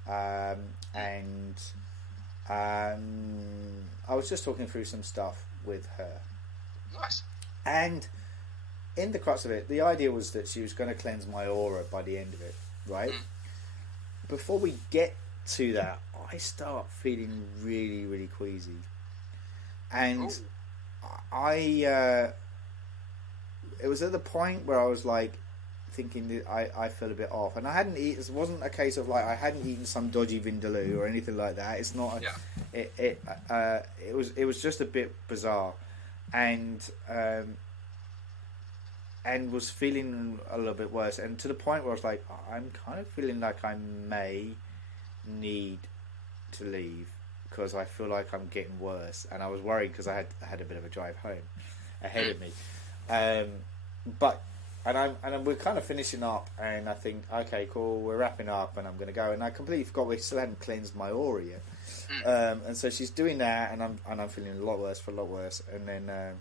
and I was just talking through some stuff with her. Nice. And in the crux of it, the idea was that she was going to cleanse my aura by the end of it, right? Before we get to that, I start feeling really, really queasy. And it was at the point where I was like thinking that I feel a bit off. And I hadn't eaten, it wasn't a case of like I hadn't eaten some dodgy vindaloo or anything like that. It's not, it was just a bit bizarre. And was feeling a little bit worse, and to the point where I was like, I'm kind of feeling like I may need to leave because I feel like I'm getting worse, and I was worried because I had a bit of a drive home ahead of me, but we're kind of finishing up, and I think, okay, cool, we're wrapping up, and I'm going to go, and I completely forgot we still hadn't cleansed my aura yet. And so she's doing that, and I'm feeling a lot worse, and then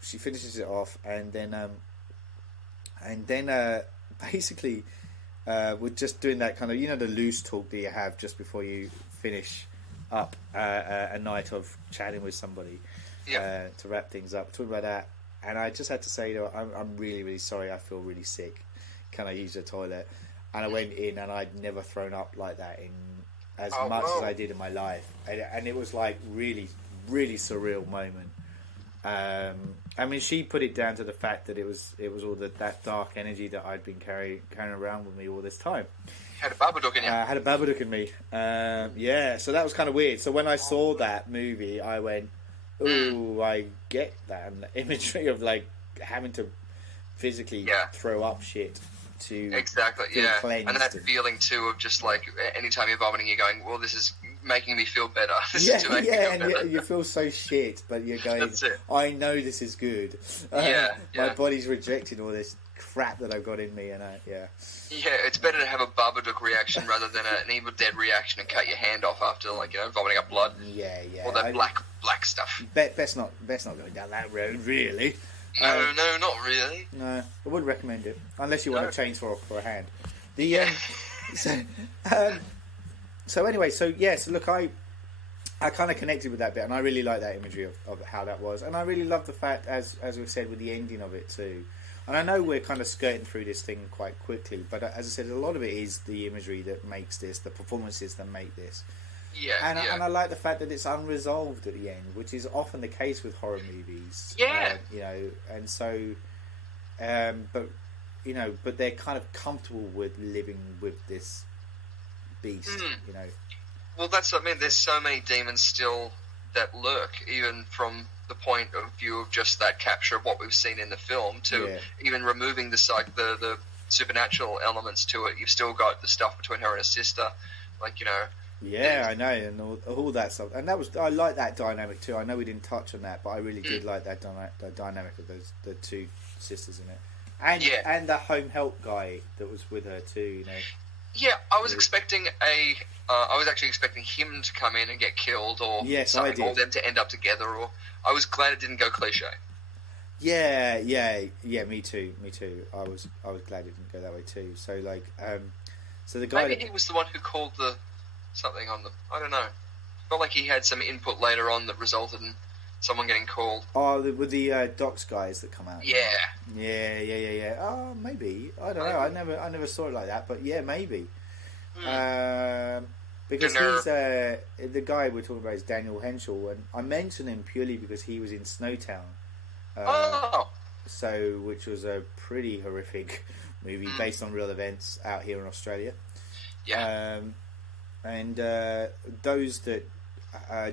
she finishes it off, and then basically we're just doing that kind of, the loose talk that you have just before you finish up a night of chatting with somebody, to wrap things up, talking about that. And I just had to say, I'm really, really sorry. I feel really sick. Can I use the toilet? And I went in, and I'd never thrown up like that in as much as I did in my life. And it was like really, really surreal moment. I mean, she put it down to the fact that it was all that dark energy that I'd been carrying around with me all this time. Had a Babadook in you. Had a Babadook in me. So that was kind of weird. So when I saw that movie, I went, ooh, I get that. And the imagery of like having to physically throw up shit to feel cleansed. And that feeling too of just like anytime you're vomiting, you're going, well, this is making me feel better. And you feel so shit, but you're going, That's it. I know this is good. My body's rejecting all this crap that I've got in me, and it's better to have a Babadook reaction rather than an Evil Dead reaction and cut your hand off after, like, vomiting up blood. Or that black stuff. Best not go down that road, really. No, not really. No, I wouldn't recommend it unless you want a chainsaw for a hand. So anyway, look, I kind of connected with that bit, and I really like that imagery of how that was, and I really love the fact, as we've said, with the ending of it too. And I know we're kind of skirting through this thing quite quickly, but as I said, a lot of it is the imagery that makes this, the performances that make this. And I like the fact that it's unresolved at the end, which is often the case with horror movies. And so, but they're kind of comfortable with living with this beast, Well, there's so many demons still that lurk, even from the point of view of just that capture of what we've seen in the film to even removing the supernatural elements to it. You've still got the stuff between her and her sister, I know, and all that stuff. And I like that dynamic too. I know we didn't touch on that, but I really did like that dynamic of the two sisters in it, and the home help guy that was with her too. Yeah, I was expecting I was actually expecting him to come in and get killed, or something, or them to end up together. Or I was glad it didn't go cliche. Yeah. Me too. I was glad it didn't go that way too. So so the guy. Maybe he was the one who called the something on the. I don't know. Felt like he had some input later on that resulted in someone getting called. Oh, with the docs guys that come out. Yeah. Oh, maybe. I don't know. I never saw it like that, but yeah, maybe. Because he's the guy we're talking about is Daniel Henschel, and I mention him purely because he was in Snowtown. Which was a pretty horrific movie based on real events out here in Australia. And those that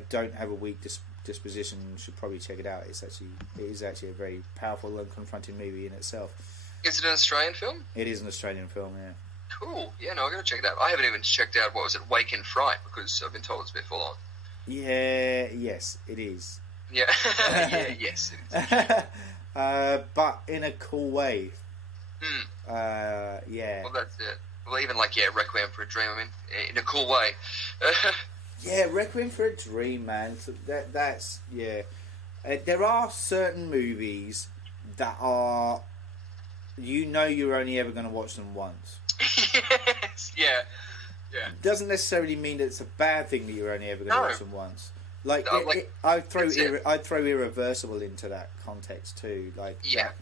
don't have a weak disposition should probably check it out. It is actually a very powerful and confronting movie in itself. Is it an Australian film? It is an Australian film, yeah. Cool. Yeah, no, I'm going to check it out. I haven't even checked out, Wake in Fright, because I've been told it's a bit full on. Yes, it is. Yeah, yes, it is. But in a cool way. Well, that's it. Well, even Requiem for a Dream, in a cool way. Requiem for a Dream, man. So that's. There are certain movies that are. You're only ever going to watch them once. Yes, yeah. Doesn't necessarily mean that it's a bad thing that you're only ever going to watch them once. I'd throw Irreversible into that context too.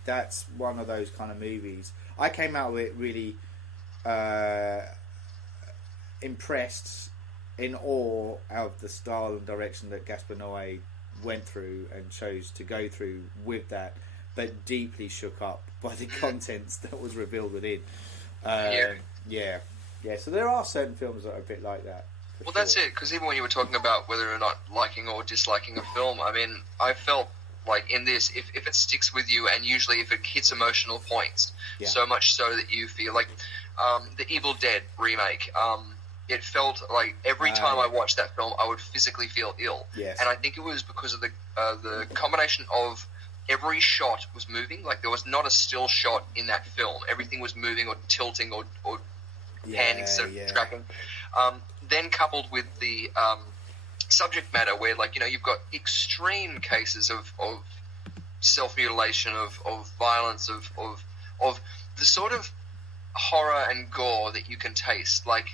That's one of those kind of movies. I came out of it really impressed, in awe of the style and direction that Gaspar Noé went through and chose to go through with that, but deeply shook up by the contents that was revealed within. So there are certain films that are a bit like that. Well, that's it, because even when you were talking about whether or not liking or disliking a film, I felt like in this, if it sticks with you, and usually if it hits emotional points, so much so that you feel like the Evil Dead remake, it felt like every time I watched that film, I would physically feel ill. Yes. And I think it was because of the combination of every shot was moving. Like there was not a still shot in that film. Everything was moving or tilting or panning, tracking. Then coupled with the subject matter, where like you've got extreme cases of self-mutilation, of violence, of the sort of horror and gore that you can taste, like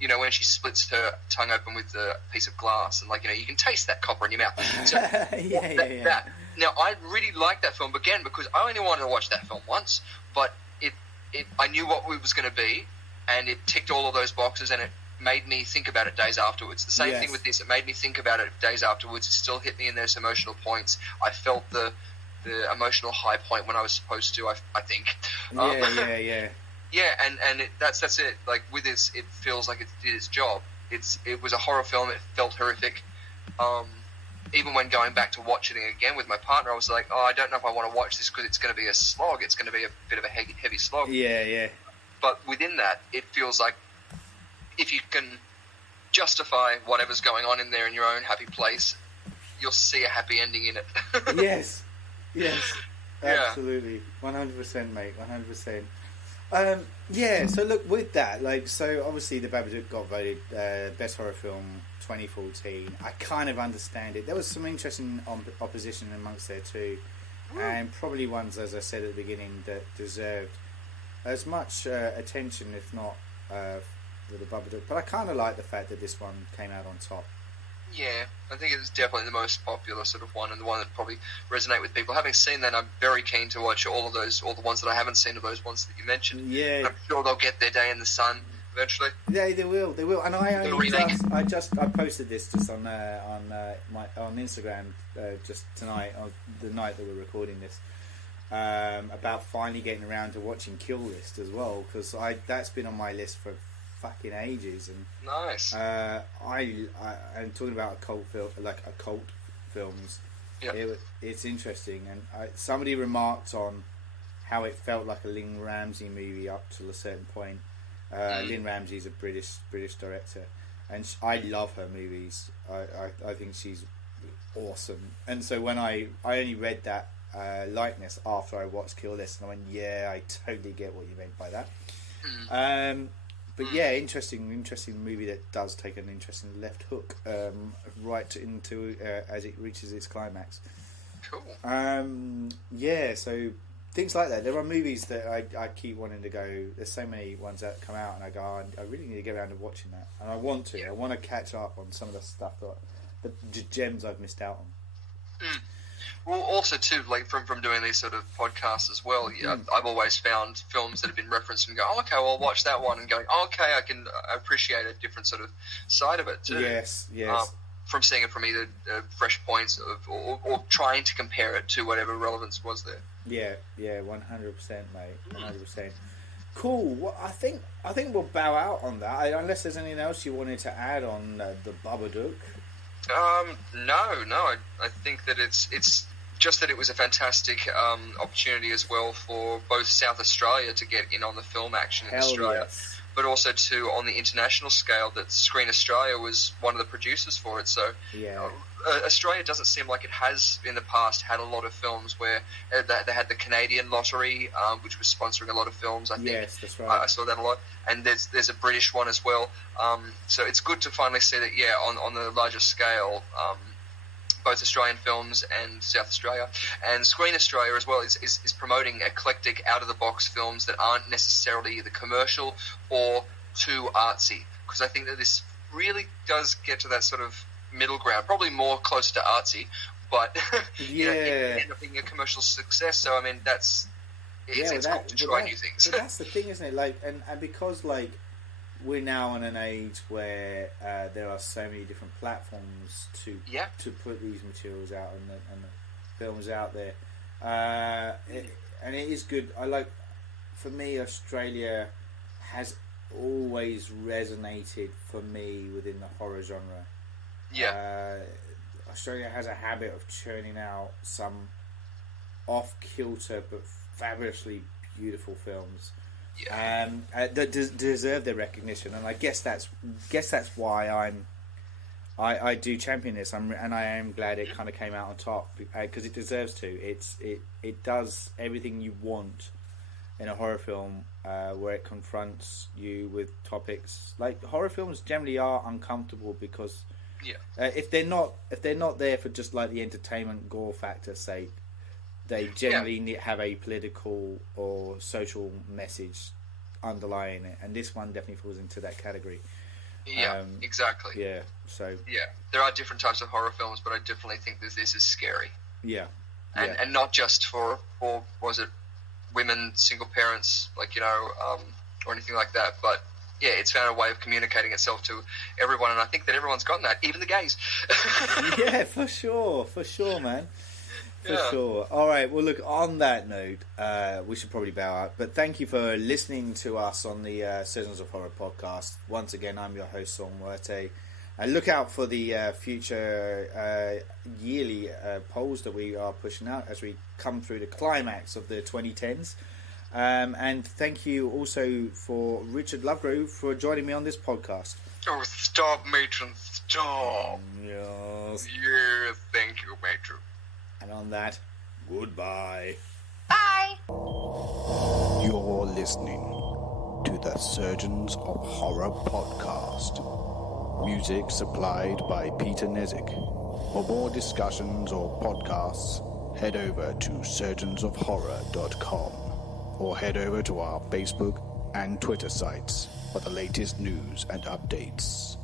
when she splits her tongue open with a piece of glass, and you can taste that copper in your mouth. So that. Now I really liked that film again because I only wanted to watch that film once, but I knew what it was going to be, and it ticked all of those boxes, and it made me think about it days afterwards. The same thing with this; it made me think about it days afterwards. It still hit me in those emotional points. I felt the emotional high point when I was supposed to. I think. Yeah, and that's it. Like with this, it feels like it did its job. It was a horror film. It felt horrific. Even when going back to watching it again with my partner, I was like, I don't know if I want to watch this because it's going to be a slog. It's going to be a bit of a heavy slog. Yeah. But within that, it feels like if you can justify whatever's going on in there in your own happy place, you'll see a happy ending in it. Yes, absolutely, 100%, mate, 100%. So look, with that, so obviously the Babadook got voted Best Horror Film 2014. I kind of understand it. There was some interesting opposition amongst there too, and probably ones, as I said at the beginning, that deserved as much attention, if not with the Babadook. But I kind of like the fact that this one came out on top. Yeah, I think it's definitely the most popular sort of one, and the one that probably resonate with people. Having seen that, I'm very keen to watch all the ones that I haven't seen of those ones that you mentioned. Yeah, and I'm sure they'll get their day in the sun eventually. Yeah, they will. And I posted this just on Instagram just tonight, on the night that we're recording this, about finally getting around to watching Kill List as well, because that's been on my list for fucking ages. And nice. I'm talking about a cult film, like a cult films. Yep. It's interesting, and somebody remarked on how it felt like a Lynn Ramsey movie up to a certain point. Lynn Ramsey's a British director, and I love her movies. I think she's awesome. And so when I only read that likeness after I watched Kill List, and I went, yeah, I totally get what you meant by that. But yeah, interesting movie that does take an interesting left hook right into as it reaches its climax. Cool. So things like that. There are movies that I keep wanting to go. There's so many ones that come out, and I go, I really need to get around to watching that, and I want to. I want to catch up on some of the stuff the gems I've missed out on. Well, also too, like from doing these sort of podcasts as well, I've always found films that have been referenced and go, okay, well, I'll watch that one, and going, okay, I can appreciate a different sort of side of it too. Yes. From seeing it from either fresh points or trying to compare it to whatever relevance was there. Yeah, 100%, mate, 100%. Cool. Well, I think we'll bow out on that. Unless there's anything else you wanted to add on the Babadook. No. I think that it's just that it was a fantastic opportunity as well for both South Australia to get in on the film action in Australia. Yes. But also too on the international scale that Screen Australia was one of the producers for it. So Australia doesn't seem like it has in the past had a lot of films where they had the Canadian lottery, which was sponsoring a lot of films. I think yes, that's right. I saw that a lot, and there's a British one as well. So it's good to finally see that on the larger scale. Both Australian films and South Australia, and Screen Australia as well is promoting eclectic, out-of-the-box films that aren't necessarily either commercial or too artsy, because I think that this really does get to that sort of middle ground, probably more close to artsy, but it ended up being a commercial success. So I mean, it's cool to try new things. But that's the thing, isn't it? And because we're now in an age where there are so many different platforms to put these materials out and the films out there, and it is good. For me, Australia has always resonated for me within the horror genre. Australia has a habit of churning out some off-kilter but fabulously beautiful films. That deserve their recognition, and I guess that's why I do champion this, and I am glad it kind of came out on top because it deserves to. It does everything you want in a horror film, where it confronts you with topics like horror films generally are uncomfortable because if they're not there for just like the entertainment gore factor's sake, they generally have a political or social message underlying it, and this one definitely falls into that category. Yeah, exactly. Yeah, so... Yeah, there are different types of horror films, but I definitely think this is scary. Yeah. And not just for was it women, single parents, like, you know, or anything like that, but, yeah, it's found a way of communicating itself to everyone, and I think that everyone's gotten that, even the gays. Yeah, for sure, man. For sure. All right. Well, look, on that note, we should probably bow out. But thank you for listening to us on the Surgeons of Horror podcast. Once again, I'm your host, Saul Muerte. And look out for the future yearly polls that we are pushing out as we come through the climax of the 2010s. And thank you also for Richard Lovegrove for joining me on this podcast. Oh, stop, matron, stop. Yes. Yeah, thank you, matron. And on that, goodbye. Bye. You're listening to the Surgeons of Horror podcast. Music supplied by Peter Nezik. For more discussions or podcasts, head over to surgeonsofhorror.com or head over to our Facebook and Twitter sites for the latest news and updates.